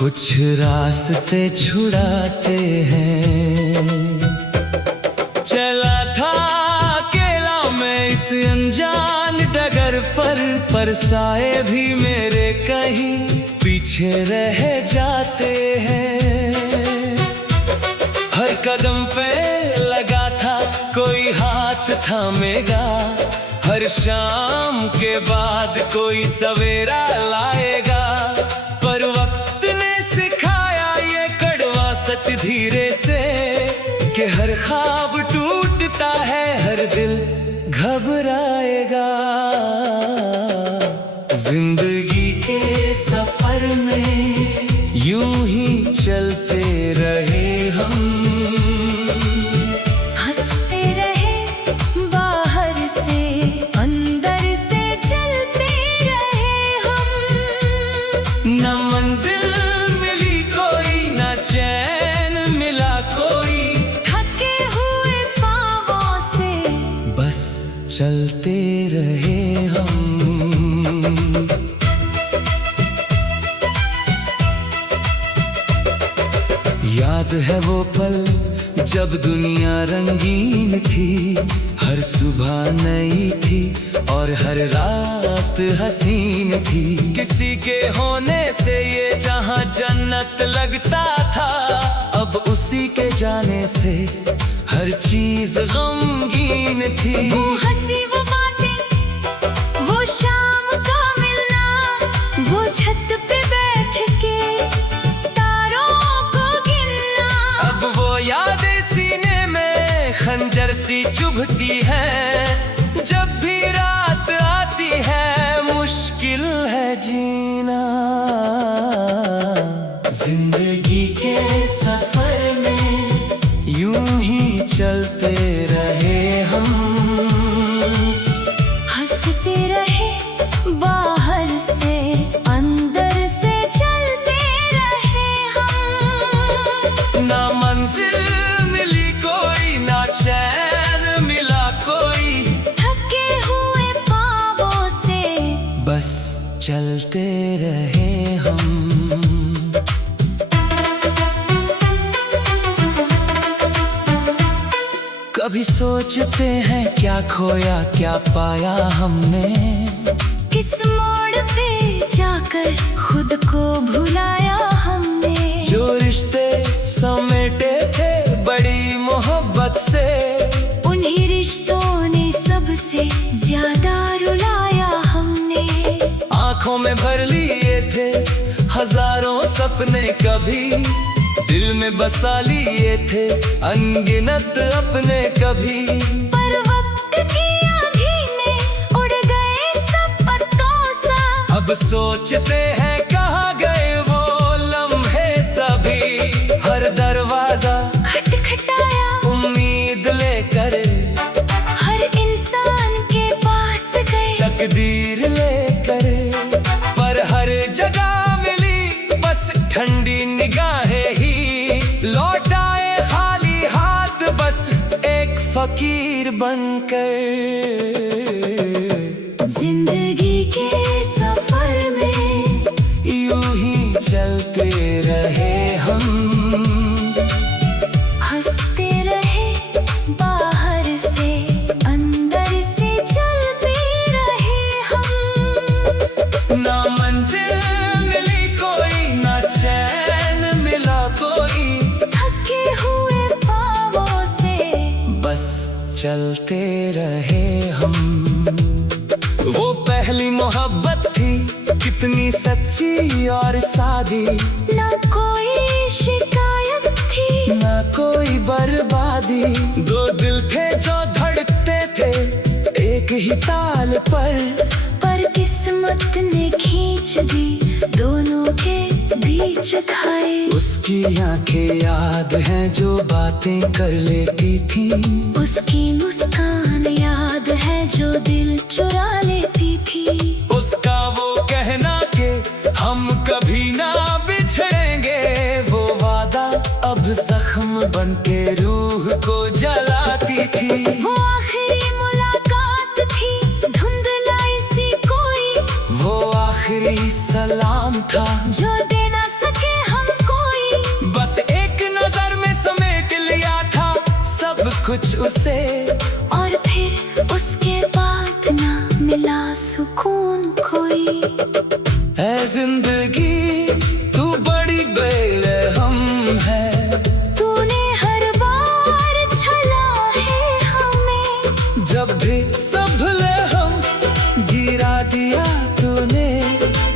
कुछ रास्ते छुड़ाते हैं। चला था अकेला मैं इस अनजान डगर पर साए भी मेरे कहीं पीछे रह जाते हैं। हर कदम पे लगा था कोई हाथ थामेगा, हर शाम के बाद कोई सवेरा लाएगा। पर वक्त ने सिखाया ये कड़वा सच धीरे से कि हर ख्वाब टूटता है, हर दिल घबराएगा। जिंदगी के सफर में यूं ही चलते रहे हम, हंसते रहे बाहर से अंदर से चलते रहे हम। न मंजिल मिली कोई, न चैन मिला कोई, थके हुए पांवों से बस चलते रहे हम। याद है वो पल जब दुनिया रंगीन थी, हर सुबह नई थी और हर रात हसीन थी। किसी के होने से ये जहां जन्नत लगता था, अब उसी के जाने से हर चीज गमगीन थी। वो हंसी वो बातें, वो शाम का मिलना, वो छत पे बैठ के तारों को गिनना। अब वो यादें सीने में खंजर सी चुभती है, जब भी रात आती है मुश्किल है जीना। जिंदगी के सफर में यूं ही चलते रहे हम, हंसते रहे बाहर से अंदर से चलते रहे हम। ना मंजिल मिली कोई, ना चैन मिला कोई, थके हुए पांवों से बस चलते रहे हम। कभी सोचते हैं क्या खोया क्या पाया हमने, किस मोड़ पे जाकर खुद को भुलाया हमने। जो रिश्ते समेटे थे बड़ी मोहब्बत से, उन्हीं रिश्तों ने सबसे ज्यादा रुलाया हमने। आंखों में भर लिए थे हजारों सपने, कभी दिल में बसा लिए थे अनगिनत अपने कभी। पर वक्त की आंधी ने उड़ गए सब पत्तों सा, अब सोचते हैं कहाँ गए वो लम्हे सभी। हर दरवाजा खटखटाया उम्मीद लेकर, हर इंसान के पास गए तकदीर लेकर, पर हर जगह मिली बस ठंडी निगाहें ही। लौट आए खाली हाथ बस एक फकीर बनकर। जिंदगी के सफर में यूं ही चलते रहे हम, हंसते रहे बाहर से अंदर से चलते रहे हम। ना मंजिल मिली कोई, ना चैन मिला कोई, थके हुए पांवों से बस चलते रहे हम। वो पहली मोहब्बत थी कितनी सच्ची और सादी, ना कोई शिकायत थी ना कोई बर्बादी। दो दिल थे जो धड़कते थे एक ही ताल पर किस्मत ने खींच दी दोनों के बीच खाए। उसकी आंखें याद हैं जो बातें कर लेती थी, उसकी मुस्कान याद है जो दिल चुरा लेती थी। उसका वो कहना कि हम कभी ना बिछड़ेंगे, वो वादा अब जख्म बन के रूह को जलाती थी। वो आखिरी मुलाकात थी धुंधलाई सी कोई, वो आखिरी सलाम था जो दे ना सके कुछ उसे, और फिर उसके बाद ना मिला सुकून कोई। ऐ जिंदगी तू बड़ी बेरहम है, तूने हर बार छला है हमें, जब भी संभले हम गिरा दिया तूने,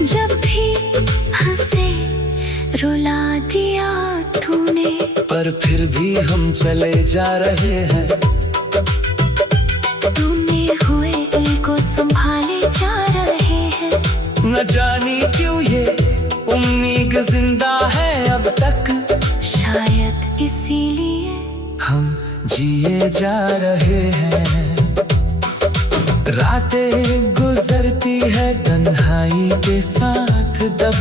जब भी हंसे रुला दिया तूने। पर फिर भी हम चले जा रहे हैं, तूने हुए दिल को संभाले जा रहे हैं। न जानी क्यों ये उम्मीद जिंदा है अब तक, शायद इसीलिए हम जिए जा रहे हैं। रातें गुजरती है तन्हाई के साथ दब,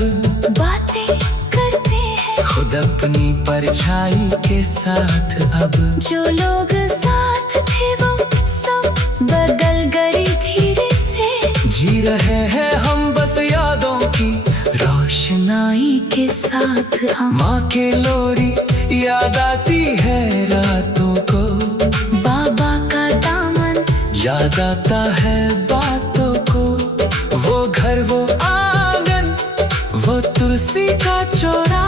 बातें करते हैं खुद अपनी परछाई के साथ अब। जो लोग साथ थे वो सब बदल गए धीरे से, जी रहे हैं हम बस यादों की रोशनाई के साथ हम। माँ के लोरी याद आती है रातों को, बाबा का दामन याद आता है बातों को, वो घर वो आंगन वो तुलसी का चौरा,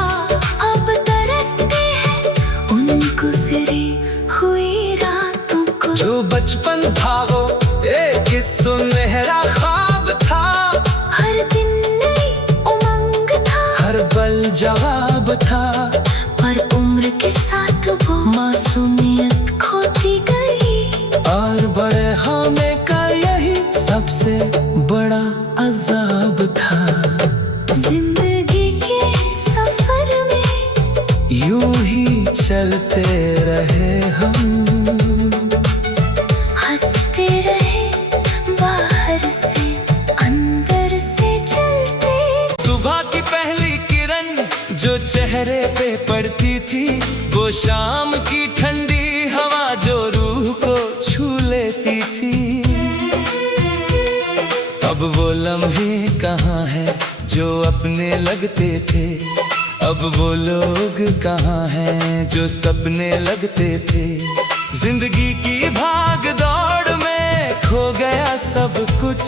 अब तरसते हैं उन गुजरी हुई रातों को। जो बचपन था वो एक सुनहरा ख्वाब था, हर दिन नई उमंग था, हर पल जवाब था, पर उम्र के साथ वो मासूमियत खोती गई। और बड़े होने का यही सबसे बड़ा अजाब था। जिंदगी के सफर में यूं ही चलते रहे हम, हंसते रहे बाहर से अंदर से चलते। सुबह की पहली किरण जो चेहरे पे पड़ती थी, वो शाम की ठंडी हवा जो रूह को छू लेती थी। अब वो लम्हे कहाँ हैं जो अपने लगते थे, अब वो लोग कहाँ हैं जो सपने लगते थे। जिंदगी की भाग दौड़ में खो गया सब कुछ,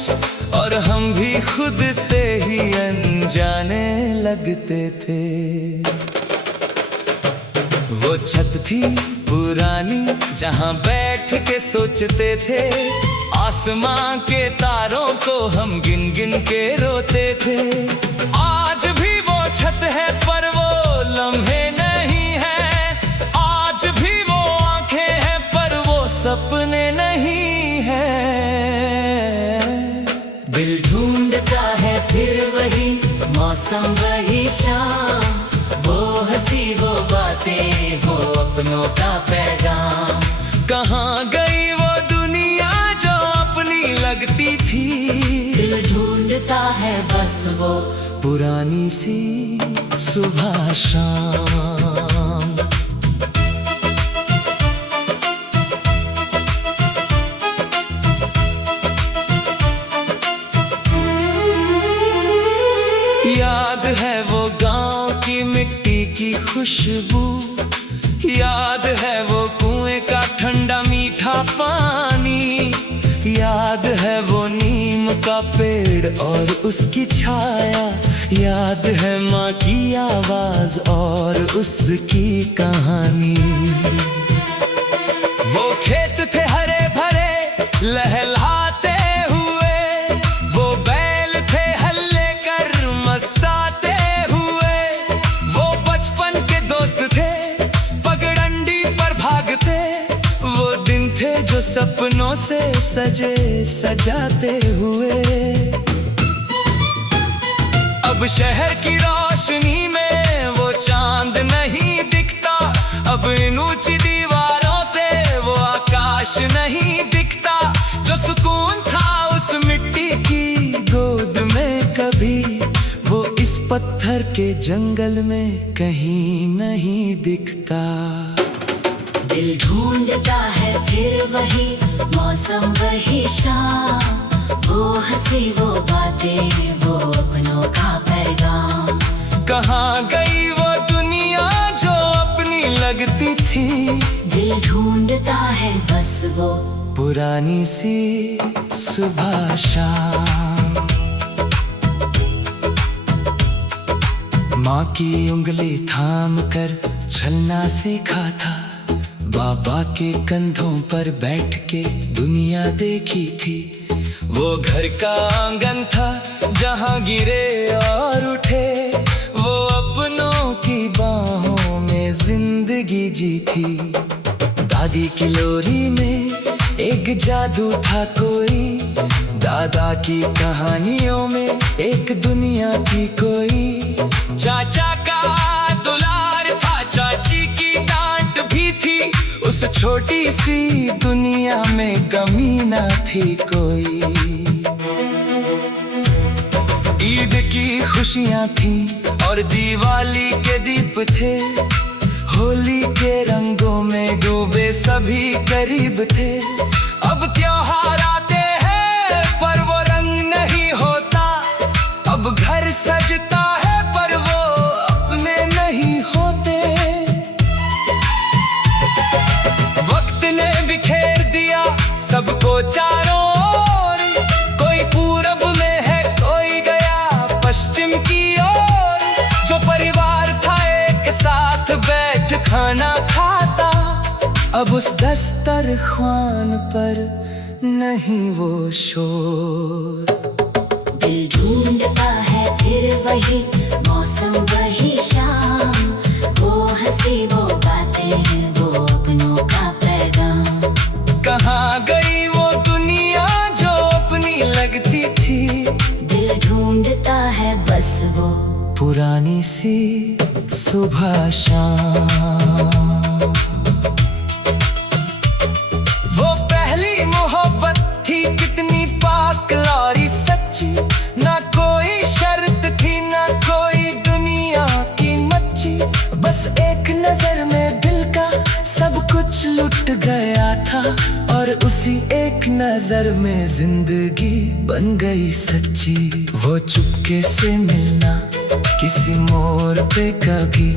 और हम भी खुद से ही अनजाने लगते थे। वो छत थी पुरानी जहाँ बैठ के सोचते थे, आसमां के तारों को हम गिन गिन के रोते थे। आज भी वो छत है पर वो लम्हे नहीं है, आज भी वो आंखें हैं पर वो सपने नहीं हैं। दिल ढूंढता है फिर वही मौसम वही शाम, वो हंसी वो बातें वो अपनों का पैगाम। कहाँ गई वो दुनिया जो अपनी लगती थी, दिल ढूंढता है बस वो पुरानी सी सुबह शाम। याद है वो गांव की मिट्टी की खुशबू, याद है वो कुएं का ठंडा मीठा पानी, याद है वो नीम का पेड़ और उसकी छाया, याद है माँ की आवाज और उसकी कहानी। वो खेत थे हरे भरे लहलहाते हुए, वो बैल थे हल लेकर मस्ताते हुए, वो बचपन के दोस्त थे पगडंडी पर भागते, वो दिन थे जो सपनों से सजे सजाते हुए। अब शहर की रोशनी में वो चांद नहीं दिखता, अब इन ऊंची दीवारों से वो आकाश नहीं दिखता। जो सुकून था उस मिट्टी की गोद में कभी, वो इस पत्थर के जंगल में कहीं नहीं दिखता। दिल ढूंढता है फिर वही मौसम वही शाम, वो हंसी वो बातें वो अपनों का पैगाम। कहाँ गई वो दुनिया जो अपनी लगती थी, दिल दिल ढूंढता है बस वो पुरानी सी सुबह शाम। माँ की उंगली थाम कर चलना सीखा था, बाबा के कंधों पर बैठ के दुनिया देखी थी। वो घर का आंगन था जहाँ गिरे और उठे, वो अपनों की बाहों में जिंदगी जी थी। दादी की लोरी में एक जादू था कोई, दादा की कहानियों में एक दुनिया थी कोई। चाचा का दुलार था, चाची की डांट भी थी, उस छोटी सी दुनिया में कमी न थी कोई। ईद की खुशियाँ थी और दिवाली के दीप थे, होली के रंगों में डूबे सभी करीब थे। अब त्योहार आते हैं पर वो रंग नहीं होता, अब घर सजता है पर वो अपने नहीं होते। वक्त ने बिखेर दिया सबको चारों ओर, कोई पूरब में है कोई गया पश्चिम की ओर। जो परिवार था एक साथ बैठ खाना खाता, अब उस दस्तरख्वान पर नहीं वो शोर। दिल ढूंढता है फिर वही मौसम वही शाम, वो हंसी वो बातें हैं वो अपनों का पैगाम। कहाँ गई वो दुनिया जो अपनी लगती थी, दिल ढूंढता है बस वो पुरानी सी सुबह शाम। वो पहली मोहब्बत थी कितनी पाक और सच्ची, ना कोई शर्त थी ना कोई दुनिया की मच्छी। बस एक नजर में दिल का सब कुछ लुट गया था, और उसी एक नजर में जिंदगी बन गई सच्ची। वो चुपके से मिलना किसी मोड़ पे कभी,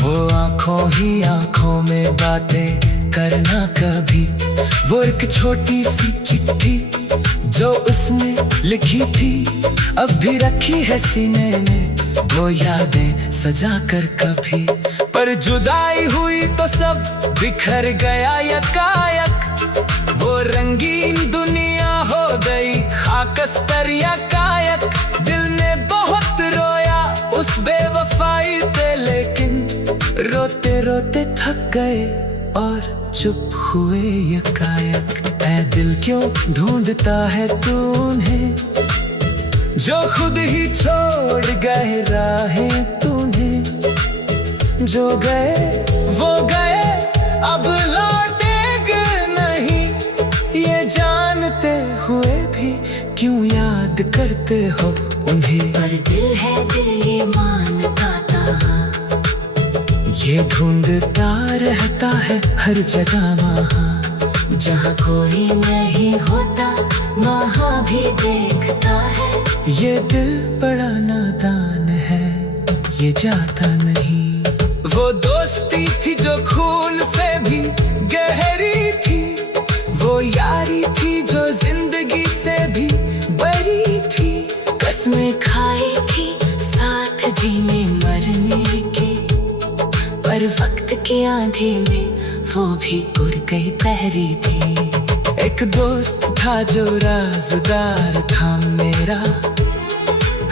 वो आंखों ही आंखों में बातें करना कभी। वो एक छोटी सी चिट्ठी जो उसने लिखी थी, अब भी रखी है सीने में, वो यादें सजा कर कभी। पर जुदाई हुई तो सब बिखर गया यकायक, वो रंगीन दुनिया हो गई खाकस्तर यकायक। दिल ने बहुत रोया उस बेवफाई पे, लेकिन रोते रोते थक गए और चुप हुए यकायक। ऐ दिल क्यों ढूंढता है तू उन्हें, जो खुद ही छोड़ गए राहें तूने। जो गए वो गए अब लौटेंगे नहीं, ये जानते हुए भी क्यों याद करते हो उन्हें। पर दिल है दिल ये मानता था, ये ढूंढता रहता है हर जगह वहाँ, जहाँ कोई नहीं होता वहाँ भी देखता है। ये दिल बड़ा नादान है ये जाता नहीं। वो दोस्ती थी जो खून से भी गहरी थी, वो यारी थी जो जिंदगी से भी बड़ी थी। कसमें खाई थी साथ जीने मरने की, पर वक्त के आंधे में वो भी उड़ गई पहरी थी। एक दोस्त था जो राज़दार था मेरा,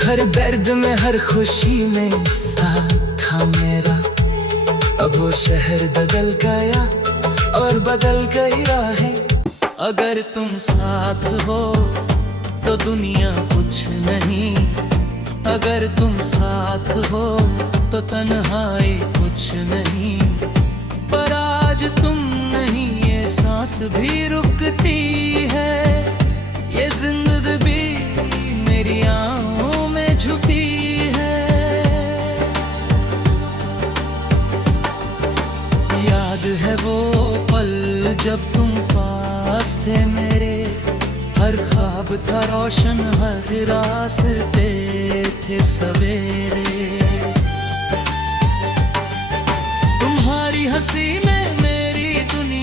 हर दर्द में हर खुशी में साथ था मेरा। अब वो शहर बदल गया और बदल गई राहें। अगर तुम साथ हो तो दुनिया कुछ नहीं, अगर तुम साथ हो तो तन्हाई कुछ नहीं। पर आज तुम नहीं ये सांस भी रुकती है, ये जिंदगी मेरी आँखों में झुकी है। याद है वो पल जब तुम पास थे मेरे, हर ख्वाब था रोशन हर रास्ते थे सवेरे। तुम्हारी हंसी में मेरी दुनिया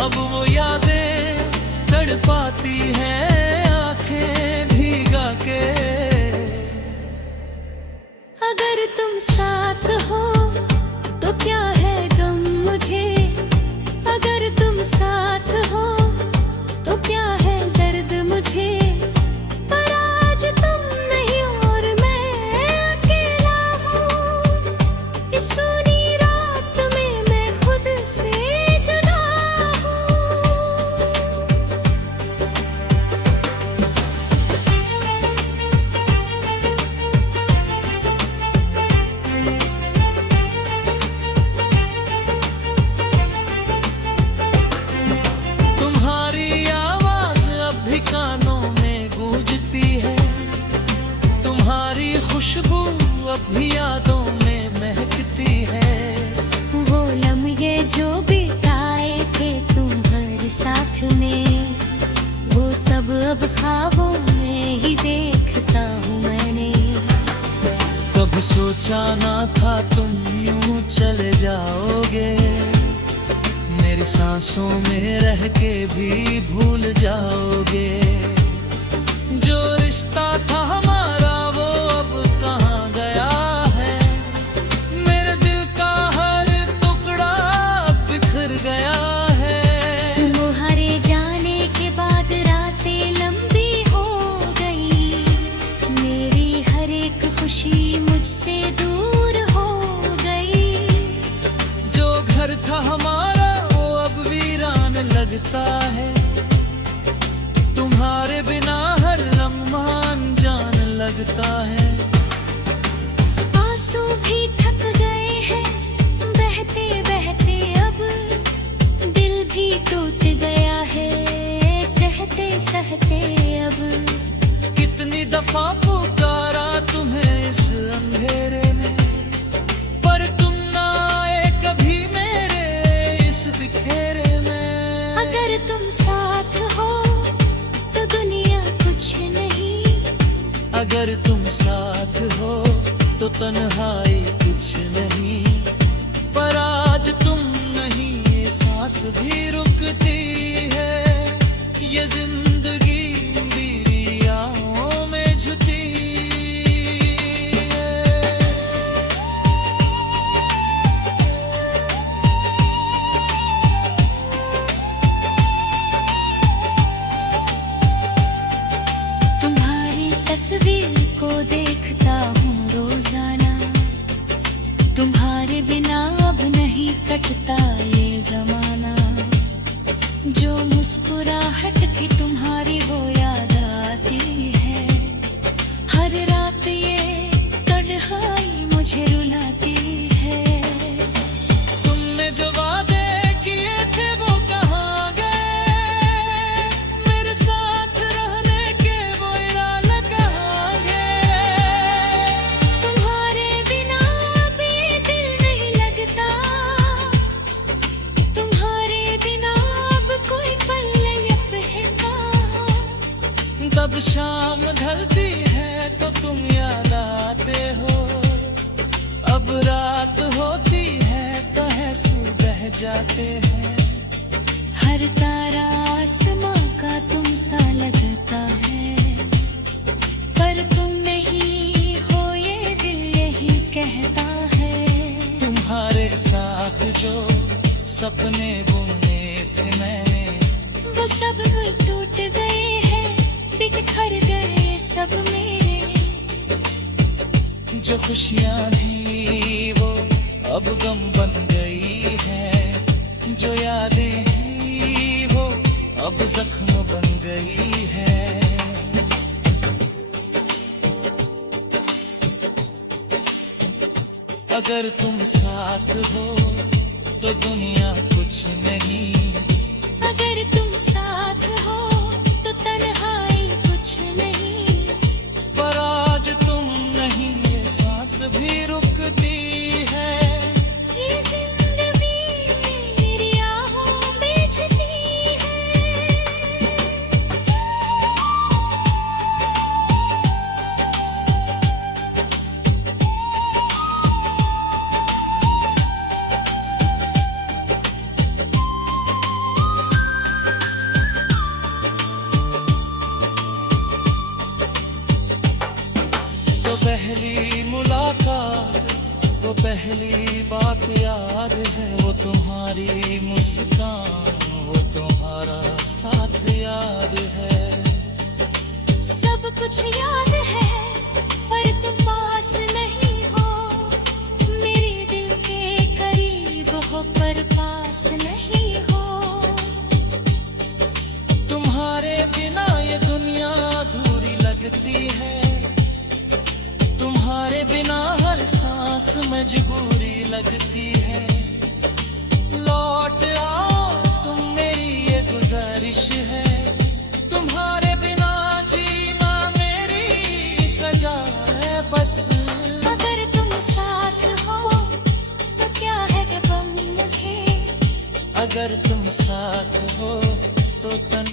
अब वो यादें तड़पाती हैं आंखें भीगा के। अगर तुम साथ हो तो क्या है गम मुझे, अगर तुम साथ हो तो क्या है दर्द मुझे। पर आज तुम नहीं और मैं अकेला हूँ, इस सूनी रात में मैं खुद से जुदा हूँ। तुम्हारी आवाज अब भी कानों में गूंजती है, तुम्हारी खुशबू अब भी यादों में महकती है। वो लम्हे जो बिताए थे तुम हर साथ में, वो सब अब ख्वाबों में ही देखता हूँ मैंने। कभी सोचा ना था तुम यूं चले जाओगे, मेरी सांसों में रह के भी भूल जाओगे। जो रिश्ता था हमारा वो अब कहाँ गया है, मेरे दिल का हर टुकड़ा बिखर गया है। वो हारे जाने के बाद रातें लंबी हो गई, मेरी हर एक खुशी मुझसे दूर हो गई। जो घर था हमारा वो अब वीरान लगता है, तुम्हारे बिना हर लम्हा अनजान लगता है। आंसू भी थक गए हैं बहते बहते, अब दिल भी टूट गया है सहते सहते अब। कितनी दफा पुकारा तुम्हें इस अंधेरे में, पर तुम ना आए कभी मेरे इस बिखेरे में। अगर तुम साथ हो तो दुनिया कुछ नहीं, अगर तुम साथ हो तो तन्हाई कुछ नहीं। पर आज तुम नहीं, ये सांस भी रुकती है, ये जिंदगी बिरियाओं में झुकी है। तुम्हारी तस्वीर को देखता हूँ रोजाना, तुम्हारे बिना अब नहीं कटता ये जमाना। जो मुस्कुराहट थी तुम्हारी वो याद आती है, हर रात ये तन्हाई मुझे रुलाती है। तुमने जो वादे किए थे वो कहाँ गए, मेरे साथ रहने के वो इरादे कहाँ गए। तुम्हारे बिना अब ये दिल नहीं लगता, तुम्हारे बिना अब कोई पल नहीं बहता। तब शाम ढलती है तो तुम याद आते हो, अब रात होती है तो आंसू बह जाते हैं। हर तारा आसमां का तुम सा लगता है, पर तुम नहीं हो ये दिल यही कहता है। तुम्हारे साथ जो सपने बुने थे मैंने, वो सब टूट गए हैं बिखर गए सब मेरे। जो खुशियाँ थी वो अब गम बन गई है, जो यादें थी वो अब जख्म बन गई है। अगर तुम साथ हो तो दुनिया कुछ नहीं, अगर तुम साथ हो तो तन्हाई कुछ नहीं। पर आज तुम नहीं, ये सांस भी रुकती है। ये जिंदगी मेरी आहों में झुकी है। कुछ याद है पर तुम पास नहीं हो, मेरे दिल के करीब हो पर पास नहीं हो। तुम्हारे बिना ये दुनिया अधूरी लगती है, तुम्हारे बिना हर सांस मजबूरी लगती है। लौट आओ तुम, मेरी ये गुजारिश है, तुम्हारे बिना जीना मेरी सजा है बस। अगर तुम साथ हो तो क्या है गम मुझे, अगर तुम साथ हो तो तन